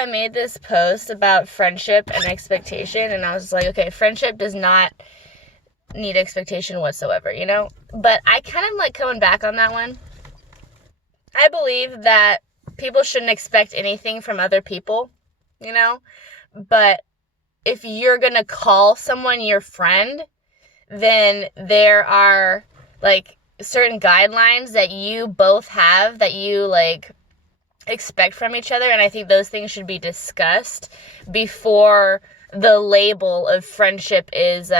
I made this post about friendship and expectation, and I was like, okay, friendship does not need expectation whatsoever, you know? But I kind of like coming back on that one. I believe that people shouldn't expect anything from other people, you know? But if you're going to call someone your friend, then there are, like, certain guidelines that you both have that you, like, expect from each other, and I think those things should be discussed before the label of friendship is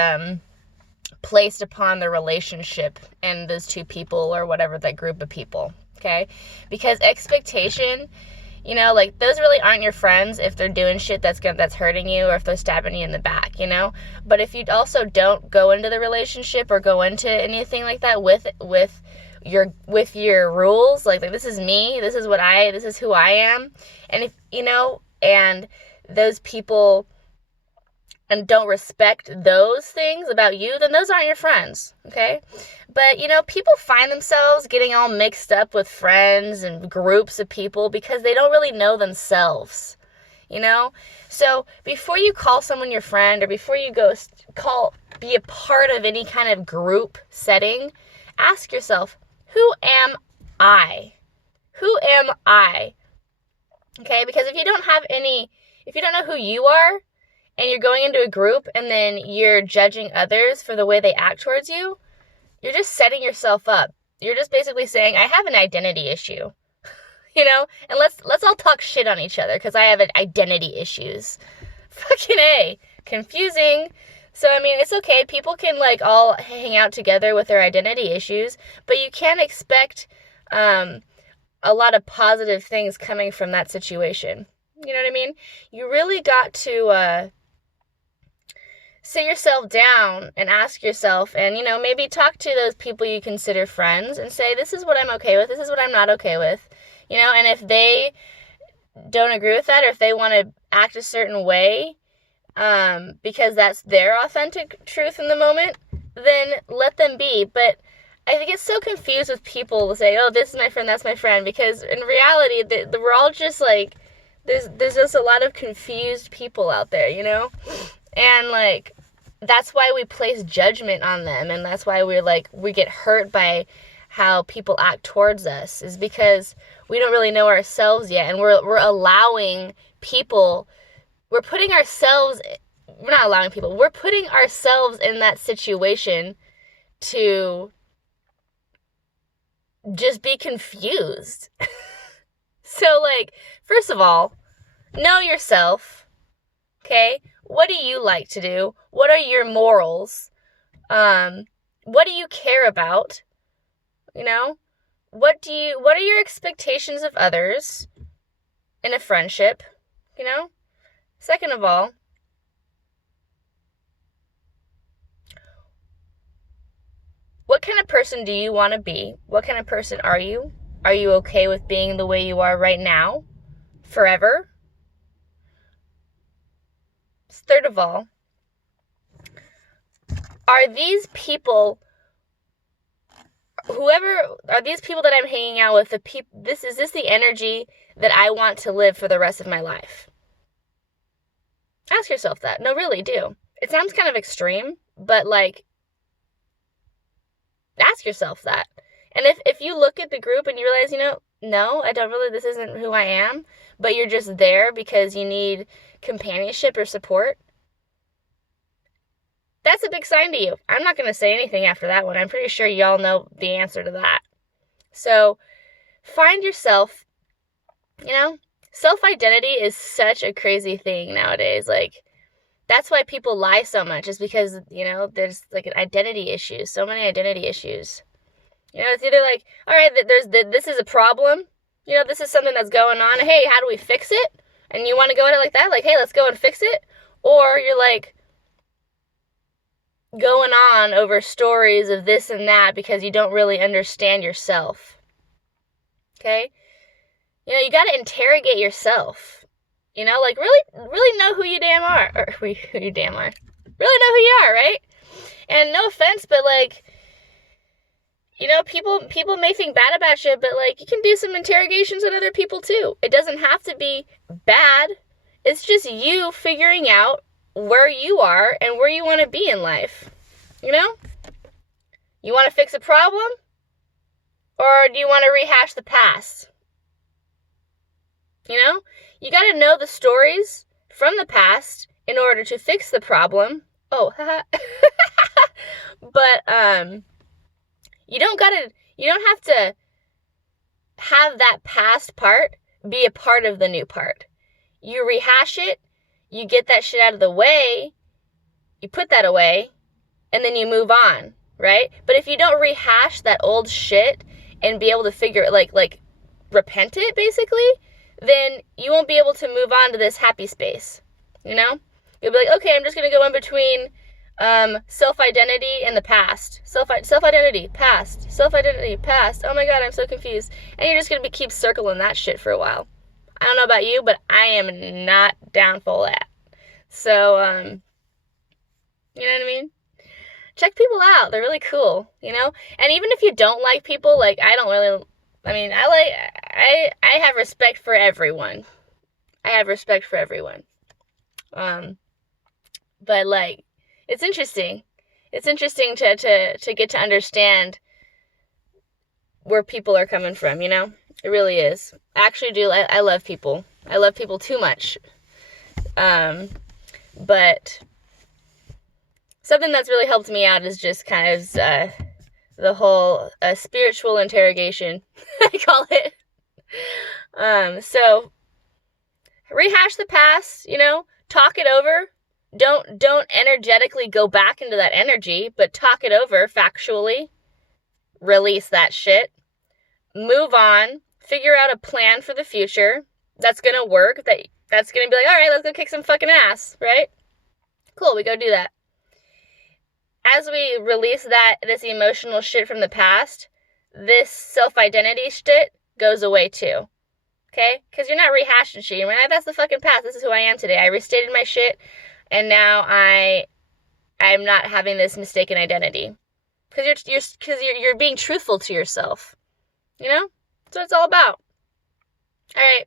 placed upon the relationship and those two people or whatever, that group of people, okay? Because expectation, you know, like, those really aren't your friends if they're doing shit that's hurting you, or if they're stabbing you in the back, you know? But if you also don't go into the relationship or go into anything like that with your rules, like this is me, this is who I am, and if, you know, and those people and don't respect those things about you, then those aren't your friends, okay? But, you know, people find themselves getting all mixed up with friends and groups of people because they don't really know themselves, you know? So before you call someone your friend, or before you be a part of any kind of group setting, ask yourself, who am I? Who am I? Okay, because if you don't know who you are, and you're going into a group and then you're judging others for the way they act towards you, you're just setting yourself up. You're just basically saying, I have an identity issue, you know, and let's all talk shit on each other because I have identity issues. Fucking A. Confusing. So, I mean, it's okay. People can, like, all hang out together with their identity issues, but you can't expect a lot of positive things coming from that situation. You know what I mean? You really got to sit yourself down and ask yourself, and, you know, maybe talk to those people you consider friends and say, this is what I'm okay with, this is what I'm not okay with, you know, and if they don't agree with that, or if they want to act a certain way, because that's their authentic truth in the moment, then let them be. But I think it's so confused with people who say, oh, this is my friend, that's my friend, because in reality, we're all just, like, there's just a lot of confused people out there, you know? And, like, that's why we place judgment on them, and that's why we get hurt by how people act towards us, is because we don't really know ourselves yet, and we're allowing people, we're putting ourselves in that situation to just be confused. So, like, first of all, know yourself, okay? What do you like to do? What are your morals? What do you care about? You know? What are your expectations of others in a friendship? You know? Second of all, what kind of person do you want to be? What kind of person are you? Are you okay with being the way you are right now? Forever? Third of all, are these people that I'm hanging out with, is this the energy that I want to live for the rest of my life? Ask yourself that. No, really do. It sounds kind of extreme, but, like, ask yourself that. And if you look at the group and you realize, you know, no, this isn't who I am, but you're just there because you need companionship or support, that's a big sign to you. I'm not going to say anything after that one. I'm pretty sure y'all know the answer to that. So find yourself, you know, self-identity is such a crazy thing nowadays. Like, that's why people lie so much, is because, you know, there's, like, an identity issue, so many identity issues. You know, it's either like, all right, this is a problem, you know, this is something that's going on, hey, how do we fix it? And you want to go at it like that, like, hey, let's go and fix it. Or you're, like, going on over stories of this and that because you don't really understand yourself. Okay? You know, you got to interrogate yourself. You know, like, really know who you damn are. Or who you damn are. Really know who you are, right? And no offense, but, like, you know, people may think bad about you, but, like, you can do some interrogations on other people too. It doesn't have to be bad. It's just you figuring out where you are and where you want to be in life. You know? You want to fix a problem? Or do you want to rehash the past? You know? You got to know the stories from the past in order to fix the problem. Oh, haha. But you don't have to have that past part be a part of the new part. You rehash it, you get that shit out of the way, you put that away, and then you move on, right? But if you don't rehash that old shit and be able to figure it, like repent it, basically, then you won't be able to move on to this happy space, you know? You'll be like, okay, I'm just going to go in between self-identity and the past. Self-identity, past. Self-identity, past. Oh my God, I'm so confused. And you're just going to keep circling that shit for a while. I don't know about you, but I am not down for that. So, you know what I mean? Check people out. They're really cool, you know? And even if you don't like people, like, I have respect for everyone. I have respect for everyone. But, like, it's interesting. It's interesting to get to understand where people are coming from, you know? It really is. I actually do. I love people. I love people too much. But something that's really helped me out is just kind of the whole spiritual interrogation, I call it. So rehash the past, you know, talk it over. Don't energetically go back into that energy, but talk it over factually. Release that shit. Move on. Figure out a plan for the future that's going to work, that's going to be like, all right, let's go kick some fucking ass, right? Cool, we go do that. As we release this emotional shit from the past, this self-identity shit goes away too. Okay? Because you're not rehashing shit. You're like, that's the fucking past. This is who I am today. I restated my shit, and now I'm not having this mistaken identity. Because you're being truthful to yourself. You know? That's what it's all about. All right.